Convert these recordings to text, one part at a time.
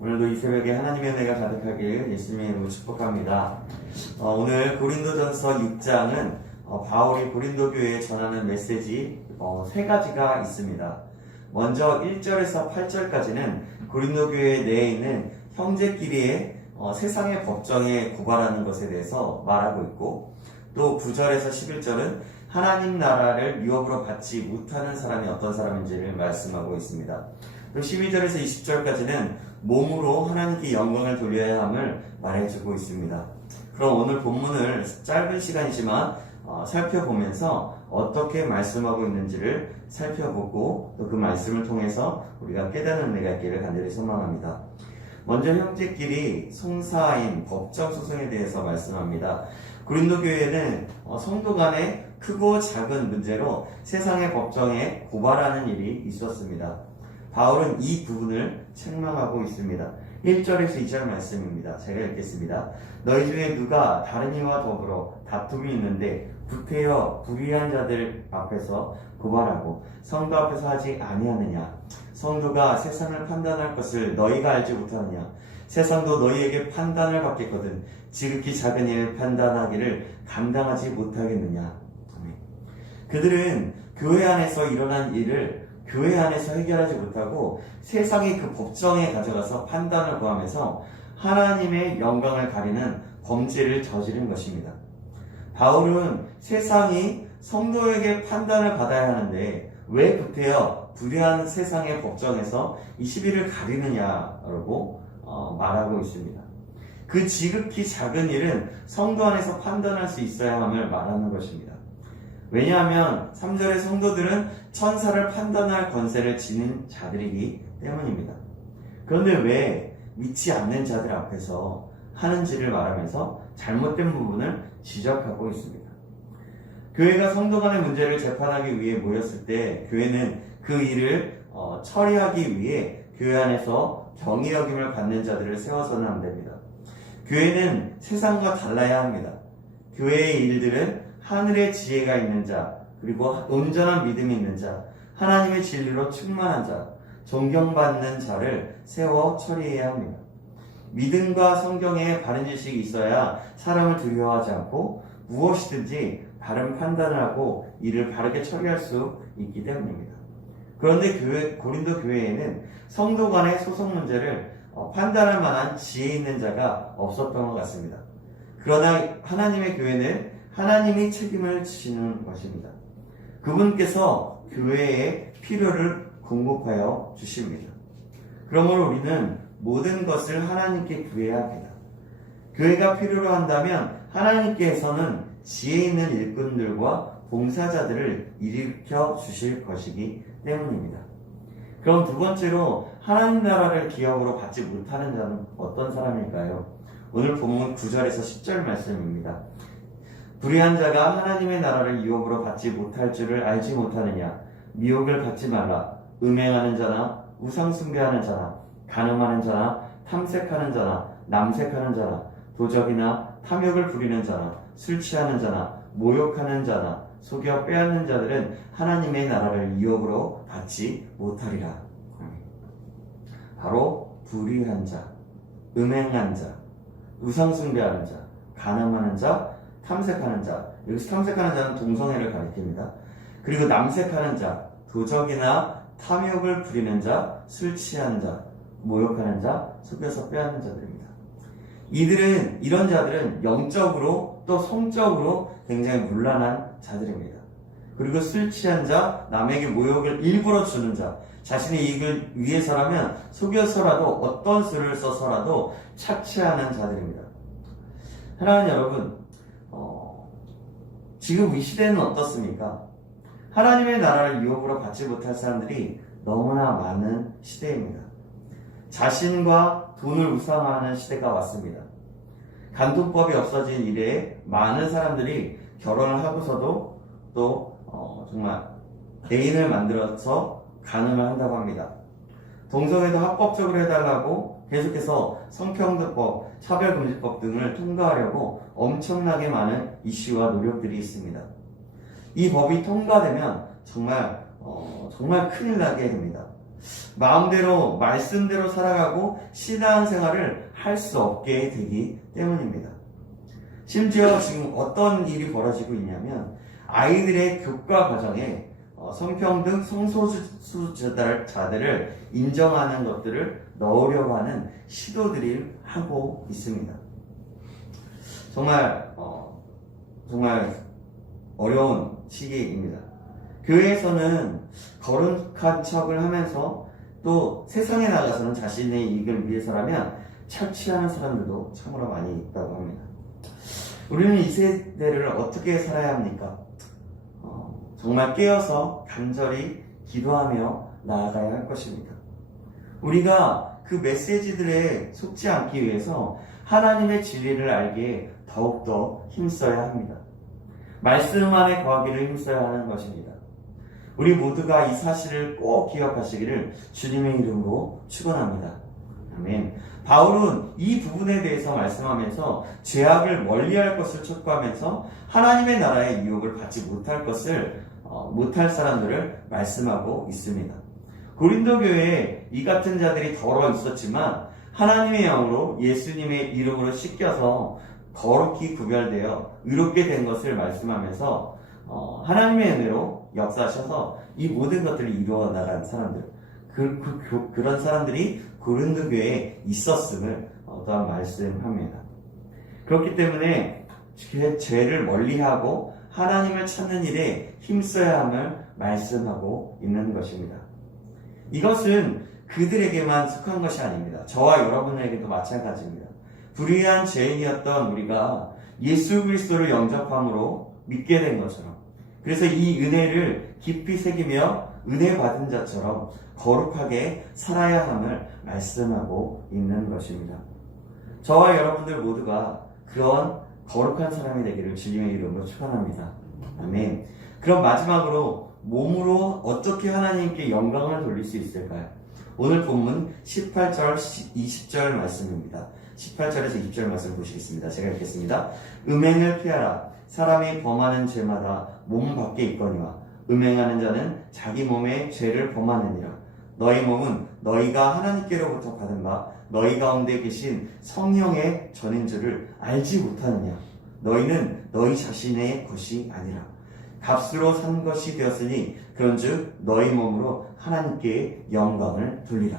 오늘도 이 새벽에 하나님의 은혜가 가득하길 예수님의 이름으로 축복합니다. 오늘 고린도전서 6장은 바울이 고린도 교회에 전하는 메시지 세 가지가 있습니다. 먼저 1절에서 8절까지는 고린도 교회 내에 있는 형제끼리의 세상의 법정에 고발하는 것에 대해서 말하고 있고, 또 9절에서 11절은 하나님 나라를 유업으로 받지 못하는 사람이 어떤 사람인지를 말씀하고 있습니다. 또 12절에서 20절까지는 몸으로 하나님께 영광을 돌려야 함을 말해주고 있습니다. 그럼 오늘 본문을 짧은 시간이지만 살펴보면서 어떻게 말씀하고 있는지를 살펴보고 또 그 말씀을 통해서 우리가 깨닫는 은혜가 있기를 간절히 소망합니다. 먼저 형제끼리 송사인 법정 소송에 대해서 말씀합니다. 고린도 교회는 성도 간의 크고 작은 문제로 세상의 법정에 고발하는 일이 있었습니다. 바울은 이 부분을 책망하고 있습니다. 1절에서 2절 말씀입니다. 제가 읽겠습니다. 너희 중에 누가 다른 이와 더불어 다툼이 있는데 구태여 불의한 자들 앞에서 고발하고 성도 앞에서 하지 아니하느냐? 성도가 세상을 판단할 것을 너희가 알지 못하느냐? 세상도 너희에게 판단을 받겠거든 지극히 작은 일을 판단하기를 감당하지 못하겠느냐? 그들은 교회 안에서 일어난 일을 교회 안에서 해결하지 못하고 세상의 그 법정에 가져가서 판단을 구하면서 하나님의 영광을 가리는 범죄를 저지른 것입니다. 바울은 세상이 성도에게 판단을 받아야 하는데 왜 구태여 불의한 세상의 법정에서 이 시비를 가리느냐라고 말하고 있습니다. 그 지극히 작은 일은 성도 안에서 판단할 수 있어야 함을 말하는 것입니다. 왜냐하면 3절의 성도들은 천사를 판단할 권세를 지닌 자들이기 때문입니다. 그런데 왜 믿지 않는 자들 앞에서 하는지를 말하면서 잘못된 부분을 지적하고 있습니다. 교회가 성도 간의 문제를 재판하기 위해 모였을 때 교회는 그 일을 처리하기 위해 교회 안에서 경이 여김을 받는 자들을 세워서는 안 됩니다. 교회는 세상과 달라야 합니다. 교회의 일들은 하늘의 지혜가 있는 자, 그리고 온전한 믿음이 있는 자, 하나님의 진리로 충만한 자, 존경받는 자를 세워 처리해야 합니다. 믿음과 성경에 바른 지식이 있어야 사람을 두려워하지 않고 무엇이든지 바른 판단을 하고 일을 바르게 처리할 수 있기 때문입니다. 그런데 고린도 교회에는 성도 간의 소송 문제를 판단할 만한 지혜 있는 자가 없었던 것 같습니다. 그러나 하나님의 교회는 하나님이 책임을 지시는 것입니다. 그분께서 교회의 필요를 공급하여 주십니다. 그러므로 우리는 모든 것을 하나님께 구해야 합니다. 교회가 필요로 한다면 하나님께서는 지혜 있는 일꾼들과 봉사자들을 일으켜 주실 것이기 때문입니다. 그럼 두 번째로 하나님 나라를 기업으로 받지 못하는 자는 어떤 사람일까요? 오늘 본문 9절에서 10절 말씀입니다. 불의한 자가 하나님의 나라를 유업으로 받지 못할 줄을 알지 못하느냐? 미혹을 받지 말라. 음행하는 자나 우상 숭배하는 자나 간음하는 자나 탐색하는 자나 남색하는 자나 도적이나 탐욕을 부리는 자나 술 취하는 자나 모욕하는 자나 속여 빼앗는 자들은 하나님의 나라를 유업으로 받지 못하리라. 바로 불의한 자, 음행한 자, 우상 숭배하는 자, 간음하는 자, 탐색하는 자, 여기서 탐색하는 자는 동성애를 가리킵니다. 그리고 남색하는 자, 도적이나 탐욕을 부리는 자, 술 취하는 자, 모욕하는 자, 속여서 빼앗는 자들입니다. 이런 자들은 영적으로 또 성적으로 굉장히 문란한 자들입니다. 그리고 술 취한 자, 남에게 모욕을 일부러 주는 자, 자신의 이익을 위해서라면 속여서라도 어떤 수를 써서라도 착취하는 자들입니다. 사랑하는 여러분, 지금 이 시대는 어떻습니까? 하나님의 나라를 유업으로 받지 못할 사람들이 너무나 많은 시대입니다. 자신과 돈을 우상화하는 시대가 왔습니다. 간통법이 없어진 이래에 많은 사람들이 결혼을 하고서도 또 정말 애인을 만들어서 간음을 한다고 합니다. 동성애도 합법적으로 해달라고 계속해서 성평등법, 차별금지법 등을 통과하려고 엄청나게 많은 이슈와 노력들이 있습니다. 이 법이 통과되면 정말 큰일 나게 됩니다. 마음대로 말씀대로 살아가고 신앙생활을 할 수 없게 되기 때문입니다. 심지어 지금 어떤 일이 벌어지고 있냐면 아이들의 교과 과정에 성평등 성소수자들을 인정하는 것들을 넣으려고 하는 시도들을 하고 있습니다. 정말 어려운 시기입니다. 교회에서는 거룩한 척을 하면서 또 세상에 나가서는 자신의 이익을 위해서라면 착취하는 사람들도 참으로 많이 있다고 합니다. 우리는 이 세대를 어떻게 살아야 합니까? 정말 깨어서 간절히 기도하며 나아가야 할 것입니다. 우리가 그 메시지들에 속지 않기 위해서 하나님의 진리를 알기에 더욱더 힘써야 합니다. 말씀 안에 거하기를 힘써야 하는 것입니다. 우리 모두가 이 사실을 꼭 기억하시기를 주님의 이름으로 축원합니다. 아멘. 바울은 이 부분에 대해서 말씀하면서 죄악을 멀리할 것을 촉구하면서 하나님의 나라의 유혹을 받지 못할 사람들을 말씀하고 있습니다. 고린도 교회에 이 같은 자들이 더러 있었지만 하나님의 영으로 예수님의 이름으로 씻겨서 거룩히 구별되어 의롭게 된 것을 말씀하면서 하나님의 은혜로 역사하셔서 이 모든 것들을 이루어 나간 사람들, 그런 사람들이 고린도 교회에 있었음을 또한 말씀합니다. 그렇기 때문에 죄를 멀리하고 하나님을 찾는 일에 힘써야 함을 말씀하고 있는 것입니다. 이것은 그들에게만 속한 것이 아닙니다. 저와 여러분에게도 마찬가지입니다. 불의한 죄인이었던 우리가 예수 그리스도를 영접함으로 믿게 된 것처럼, 그래서 이 은혜를 깊이 새기며 은혜 받은 자처럼 거룩하게 살아야 함을 말씀하고 있는 것입니다. 저와 여러분들 모두가 그런 거룩한 사람이 되기를 주님의 이름으로 축원합니다. 아멘. 그럼 마지막으로 몸으로 어떻게 하나님께 영광을 돌릴 수 있을까요? 오늘 본문 18절, 20절 말씀입니다. 18절에서 20절 말씀 보시겠습니다. 제가 읽겠습니다. 음행을 피하라. 사람이 범하는 죄마다 몸 밖에 있거니와 음행하는 자는 자기 몸에 죄를 범하느니라. 너희 몸은 너희가 하나님께로부터 받은 바 너희 가운데 계신 성령의 전인 줄을 알지 못하느냐. 너희는 너희 자신의 것이 아니라 값으로 산 것이 되었으니 그런즉 너희 몸으로 하나님께 영광을 돌리라.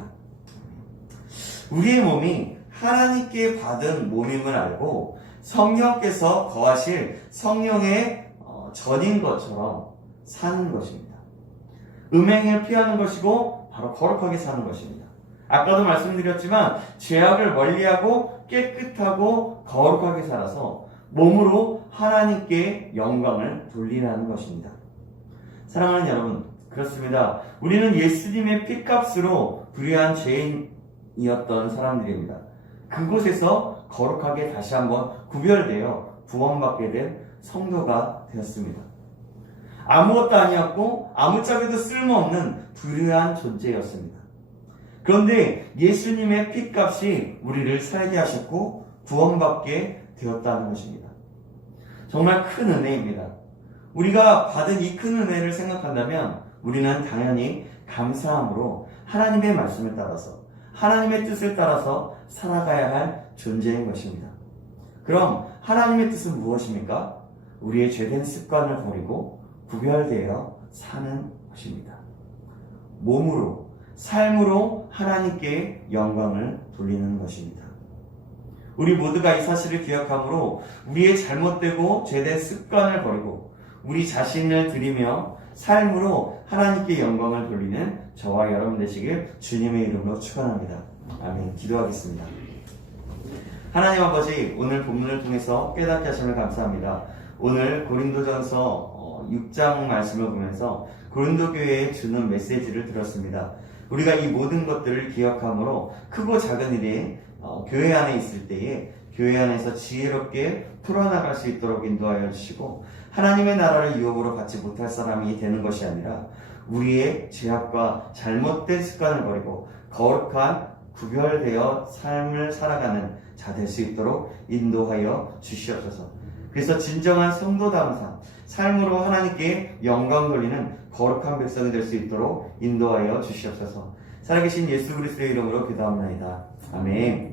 우리의 몸이 하나님께 받은 몸임을 알고 성령께서 거하실 성령의 전인 것처럼 사는 것입니다. 음행을 피하는 것이고 바로 거룩하게 사는 것입니다. 아까도 말씀드렸지만 죄악을 멀리하고 깨끗하고 거룩하게 살아서 몸으로 하나님께 영광을 돌리라는 것입니다. 사랑하는 여러분, 그렇습니다. 우리는 예수님의 피값으로 불의한 죄인이었던 사람들입니다. 그곳에서 거룩하게 다시 한번 구별되어 구원받게 된 성도가 되었습니다. 아무것도 아니었고 아무짝에도 쓸모없는 불의한 존재였습니다. 그런데 예수님의 피값이 우리를 살게 하셨고 구원받게 되었다는 것입니다. 정말 큰 은혜입니다. 우리가 받은 이 큰 은혜를 생각한다면 우리는 당연히 감사함으로 하나님의 말씀을 따라서 하나님의 뜻을 따라서 살아가야 할 존재인 것입니다. 그럼 하나님의 뜻은 무엇입니까? 우리의 죄된 습관을 버리고 구별되어 사는 것입니다. 몸으로, 삶으로 하나님께 영광을 돌리는 것입니다. 우리 모두가 이 사실을 기억함으로 우리의 잘못되고 죄된 습관을 버리고 우리 자신을 드리며 삶으로 하나님께 영광을 돌리는 저와 여러분 되시길 주님의 이름으로 축원합니다. 아멘. 기도하겠습니다. 하나님 아버지, 오늘 본문을 통해서 깨닫게 하심을 감사합니다. 오늘 고린도전서 6장 말씀을 보면서 고린도 교회에 주는 메시지를 들었습니다. 우리가 이 모든 것들을 기억함으로 크고 작은 일이 교회 안에 있을 때에 교회 안에서 지혜롭게 풀어나갈 수 있도록 인도하여 주시고 하나님의 나라를 유혹으로 받지 못할 사람이 되는 것이 아니라 우리의 죄악과 잘못된 습관을 버리고 거룩한 구별되어 삶을 살아가는 자 될 수 있도록 인도하여 주시옵소서. 그래서 진정한 성도다운 삶으로 하나님께 영광 돌리는 거룩한 백성이 될 수 있도록 인도하여 주시옵소서. 살아계신 예수 그리스도의 이름으로 기도합니다. 아멘.